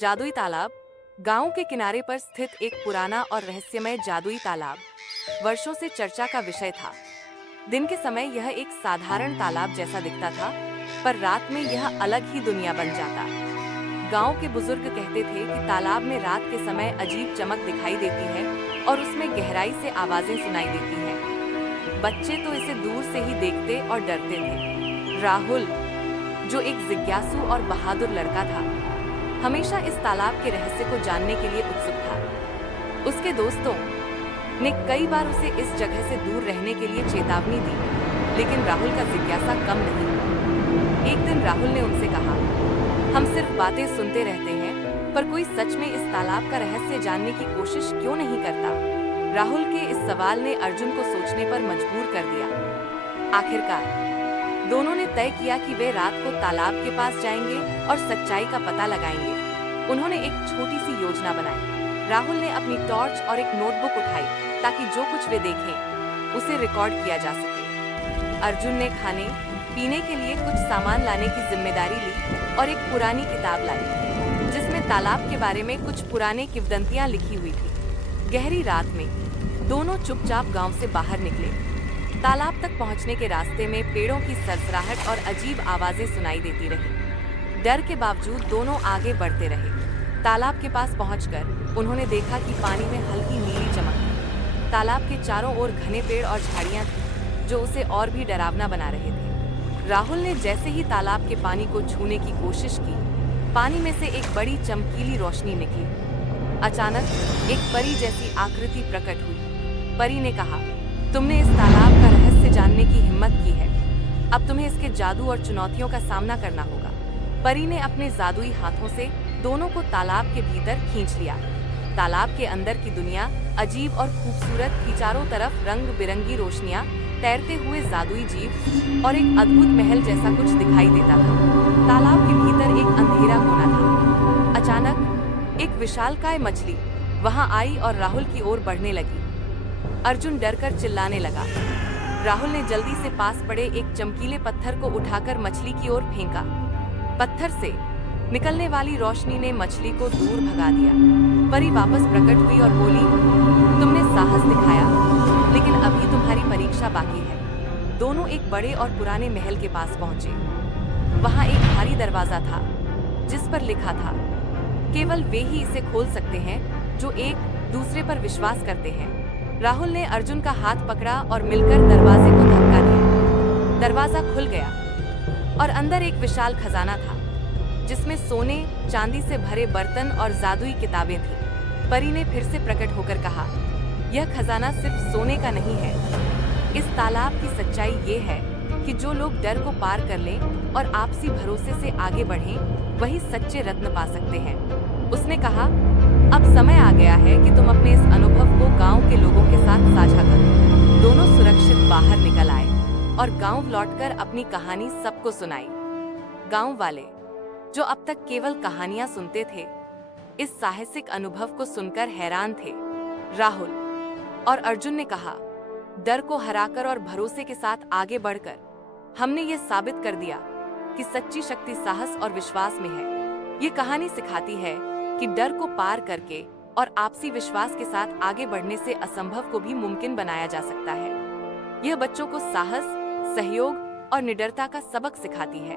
जादुई तालाब। गांव के किनारे पर स्थित एक पुराना और रहस्यमय जादुई तालाब वर्षों से चर्चा का विषय था। दिन के समय यह एक साधारण तालाब जैसा दिखता था, पर रात में यह अलग ही दुनिया बन जाता। गांव के बुजुर्ग कहते थे कि तालाब में रात के समय अजीब चमक दिखाई देती है और उसमें गहराई से आवाजें सुनाई देती हैं। बच्चे तो इसे दूर से ही देखते और डरते थे। राहुल, जो एक जिज्ञासु और बहादुर लड़का था, हमेशा इस तालाब के रहस्य को जानने के लिए उत्सुक था। उसके दोस्तों ने कई बार उसे इस जगह से दूर रहने के लिए चेतावनी दी, लेकिन राहुल का जिज्ञासा कम नहीं हुआ। एक दिन राहुल ने उनसे कहा, हम सिर्फ बातें सुनते रहते हैं, पर कोई सच में इस तालाब का रहस्य जानने की कोशिश क्यों नहीं करता? राहुल के इस सवाल ने अर्जुन को सोचने पर मजबूर कर दिया। आखिरकार दोनों ने तय किया कि वे रात को तालाब के पास जाएंगे और सच्चाई का पता लगाएंगे। उन्होंने एक छोटी सी योजना बनाई। राहुल ने अपनी टॉर्च और एक नोटबुक उठाई ताकि जो कुछ वे देखें उसे रिकॉर्ड किया जा सके। अर्जुन ने खाने पीने के लिए कुछ सामान लाने की जिम्मेदारी ली और एक पुरानी किताब लाई जिसमें तालाब के बारे में कुछ पुराने किंवदंतियां लिखी हुई थी। गहरी रात में दोनों चुपचाप गांव से बाहर निकले। तालाब तक पहुंचने के रास्ते में पेड़ों की सरसराहट और अजीब आवाजें सुनाई देती रही। डर के बावजूद दोनों आगे बढ़ते रहे। तालाब के पास पहुंचकर उन्होंने देखा कि पानी में हल्की नीली चमक थी। तालाब के चारों ओर घने पेड़ और झाड़ियां थीं, जो उसे और भी डरावना बना रहे थे। राहुल ने जैसे ही तालाब के पानी को छूने की कोशिश की, पानी में से एक बड़ी चमकीली रोशनी निकली। अचानक एक परी जैसी आकृति प्रकट हुई। परी ने कहा, तुमने इस तालाब का रहस्य जानने की हिम्मत की है। अब तुम्हें इसके जादू और चुनौतियों का सामना करना होगा। परी ने अपने जादुई हाथों से दोनों को तालाब के भीतर खींच लिया। तालाब के अंदर की दुनिया अजीब और खूबसूरत थी। चारों तरफ रंग बिरंगी रोशनियां, तैरते हुए जादुई जीव और एक अद्भुत महल जैसा कुछ दिखाई देता था। तालाब के भीतर एक अंधेरा कोना था। अचानक एक विशालकाय मछली वहां आई और राहुल की ओर बढ़ने लगी। अर्जुन डरकर चिल्लाने लगा। राहुल ने जल्दी से पास पड़े एक चमकीले पत्थर को उठाकर मछली की ओर फेंका। पत्थर से निकलने वाली रोशनी ने मछली को दूर भगा दिया। परी वापस प्रकट हुई और बोली, तुमने साहस दिखाया, लेकिन अभी तुम्हारी परीक्षा बाकी है। दोनों एक बड़े और पुराने महल के पास पहुंचे। वहां एक भारी दरवाजा था जिस पर लिखा था, केवल वे ही इसे खोल सकते हैं जो एक दूसरे पर विश्वास करते हैं। राहुल ने अर्जुन का हाथ पकड़ा और मिलकर दरवाजे को धक्का दिया। दरवाजा खुल गया और अंदर एक विशाल खजाना था जिसमें सोने चांदी से भरे बर्तन और जादुई किताबें थीं। परी ने फिर से प्रकट होकर कहा, यह खजाना सिर्फ सोने का नहीं है। इस तालाब की सच्चाई ये है कि जो लोग डर को पार कर लें और आपसी भरोसे से आगे बढ़ें, वही सच्चे रत्न पा सकते हैं। उसने कहा, अब समय आ गया है कि तुम अपने इस अनुभव को गांव के लोगों के साथ साझा करो। दोनों सुरक्षित बाहर निकल आए और गांव लौटकर अपनी कहानी सबको सुनाई। गांव वाले, जो अब तक केवल कहानियां सुनते थे, इस साहसिक अनुभव को सुनकर हैरान थे। राहुल और अर्जुन ने कहा, डर को हराकर और भरोसे के साथ आगे बढ़कर हमने ये साबित कर दिया कि सच्ची शक्ति साहस और विश्वास में है। ये कहानी सिखाती है कि डर को पार करके और आपसी विश्वास के साथ आगे बढ़ने से असंभव को भी मुमकिन बनाया जा सकता है। यह बच्चों को साहस, सहयोग और निडरता का सबक सिखाती है।